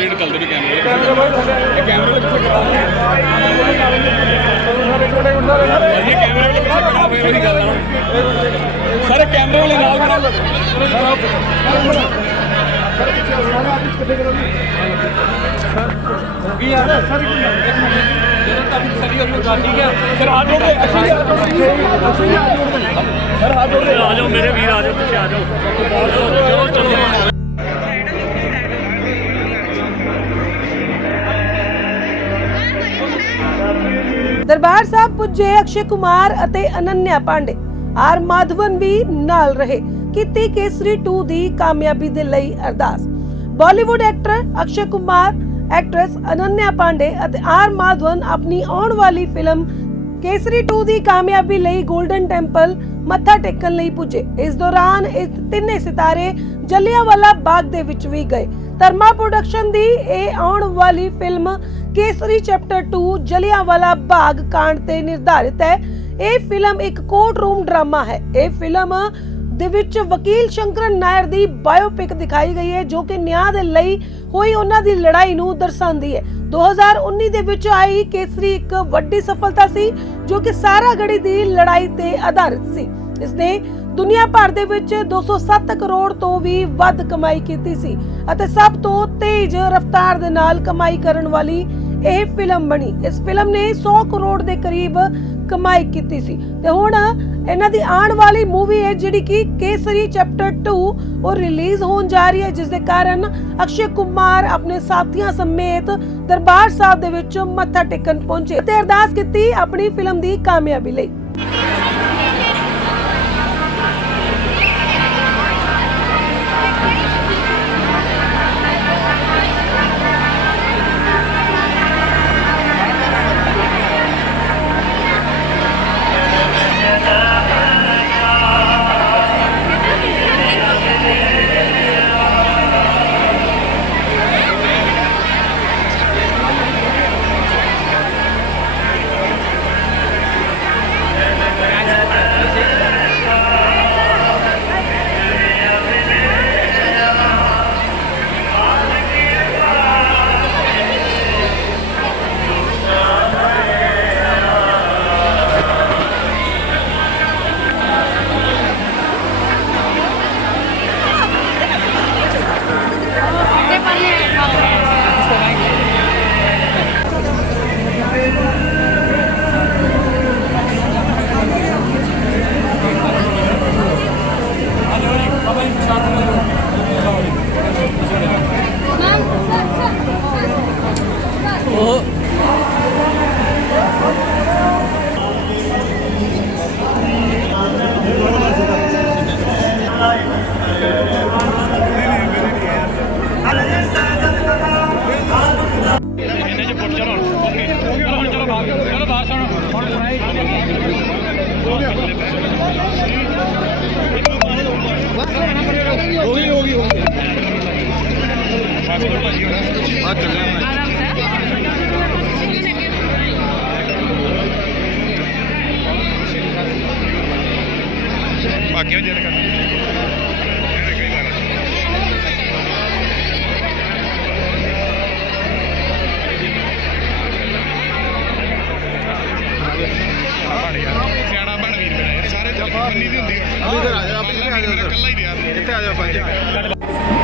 Raid ਚੱਲਦੇ ਵੀ ਕੈਮਰੇ ਇਹ ਕੈਮਰੇ ਦੇ ਪਿੱਛੇ ਕਰਾ ਇਹ ਕੈਮਰੇ ਵਾਲੇ ਪਿੱਛੇ ਕਰਾ ਫੇਰ ਉਹਦੀ ਗੱਲ ਆ ਸਾਰੇ ਕੈਮਰੇ ਵਾਲੇ ਨਾਲ ਖੜਾ ਸਰ ਆ ਜੋੜੇ ਅਸੀਂ ਵੀ ਆ ਜੋੜੇ ਸਰ ਆ ਜੋੜੇ ਆ ਜਾਓ ਮੇਰੇ ਵੀਰ ਆ ਜਾਓ ਪਿੱਛੇ ਆ ਜਾਓ। ਦਰਬਾਰ ਸਾਹਿਬ ਪੁੱਜੇ ਅਕਸ਼ੇ ਕੁਮਾਰ ਅਤੇ ਅਨੰਨਿਆ ਪਾਂਡੇ। ਆਰ ਮਾਧਵਨ ਵੀ ਨਾਲ ਰਹੇ। ਕੀਤੀ ਕੇਸਰੀ 2 ਦੀ ਕਾਮਯਾਬੀ ਦੇ ਲਈ ਅਰਦਾਸ। Bollywood actor Akshay Kumar, actress Ananya Pandey ਅਤੇ ਆਰ ਮਾਧਵਨ ਆਪਣੀ ਆਉਣ ਵਾਲੀ ਫਿਲਮ ਕੇਸਰੀ 2 ਦੀ ਕਾਮਯਾਬੀ ਲਈ 골ਡਨ ਟੈਂਪਲ ਮੱਥਾ ਟੇਕਣ ਲਈ ਪੁੱਜੇ। ਇਸ ਦੌਰਾਨ ਇਹ ਤਿੰਨੇ ਸਿਤਾਰੇ ਜਲਿਆਂਵਾਲਾ ਬਾਗ ਦੇ ਵਿੱਚ ਵੀ ਗਏ। ਧਰਮਾ ਪ੍ਰੋਡਕਸ਼ਨ ਦੀ ਇਹ ਆਉਣ ਵਾਲੀ ਫਿਲਮ ਕੇਸਰੀ ਚੈਪਟਰ 2 ਜਲਿਆਂਵਾਲਾ ਬਾਗ ਕਾਂਡ ਤੇ ਨਿਰਧਾਰਿਤ ਹੈ। ਇਹ ਫਿਲਮ ਇੱਕ ਕੋਰਟ ਰੂਮ ਡਰਾਮਾ ਹੈ। ਇਹ ਫਿਲਮ ਦੇ ਵਿੱਚ ਵਕੀਲ ਸ਼ੰਕਰਨ ਨਾਇਰ ਦੀ ਬਾਇਓਪਿਕ ਦਿਖਾਈ ਗਈ ਹੈ, ਜੋ ਕਿ ਨਿਆਂ ਦੇ ਲਈ ਹੋਈ ਉਹਨਾਂ ਦੀ ਲੜਾਈ ਨੂੰ ਦਰਸਾਉਂਦੀ ਹੈ। 2019 ਦੇ ਵਿੱਚ ਆਈ ਕੇਸਰੀ ਇੱਕ ਵੱਡੀ ਸਫਲਤਾ ਸੀ, ਜੋ ਕਿ ਸਾਰਾ ਗੜੀ ਦੀ ਲੜਾਈ ਤੇ ਆਧਾਰਿਤ ਸੀ। ਇਸਨੇ ਦੁਨੀਆ ਭਰ ਦੇ ਵਿੱਚ 207 ਕਰੋੜ ਤੋਂ ਵੀ ਵੱਧ ਕਮਾਈ ਕੀਤੀ ਸੀ ਅਤੇ ਸਭ ਤੋਂ ਤੇਜ਼ ਰਫ਼ਤਾਰ ਦੇ ਨਾਲ ਕਮਾਈ ਕਰਨ ਵਾਲੀ ਇਹ ਫਿਲਮ ਬਣੀ। ਇਸ ਫਿਲਮ ਨੇ 100 ਕਰੋੜ ਦੇ ਕਰੀਬ ਕਮਾਈ ਕੀਤੀ ਸੀ। ਤੇ ਹੁਣ ਇਹਨਾਂ ਦੀ ਆਉਣ ਵਾਲੀ ਮੂਵੀ ਹੈ ਜਿਹੜੀ ਕਿ ਕੇਸਰੀ ਚੈਪਟਰ 2 ਉਹ ਰਿਲੀਜ਼ ਹੋਣ ਜਾ ਰਹੀ ਹੈ, ਜਿਸ ਦੇ ਕਾਰਨ ਅਕਸ਼ੇ ਕੁਮਾਰ ਆਪਣੇ ਸਾਥੀਆਂ ਸਮੇਤ ਦਰਬਾਰ ਸਾਹਿਬ ਦੇ ਵਿੱਚ ਮੱਥਾ ਟੇਕਣ ਪਹੁੰਚੇ ਤੇ ਅਰਦਾਸ ਕੀਤੀ ਆਪਣੀ ਫਿਲਮ ਦੀ ਕਾਮਯਾਬੀ ਲਈ। ਸੁਣਾਈ ਹੋ ਗਈ ਹੋ ਗਈ ਹੋ ਗਈ। ਆ ਚੱਲਿਆ ਕਿੰਨੀ ਦੀ ਹੁੰਦੀ। ਹੈ ਅਭੀ ਸਰ ਆ ਜਾਓ ਅਭੀ ਸਰ ਆ ਜਾਓ ਇਕੱਲਾ ਹੀ ਰਿਹਾ ਇੱਥੇ ਆ ਜਾਓ ਭਾਜੀ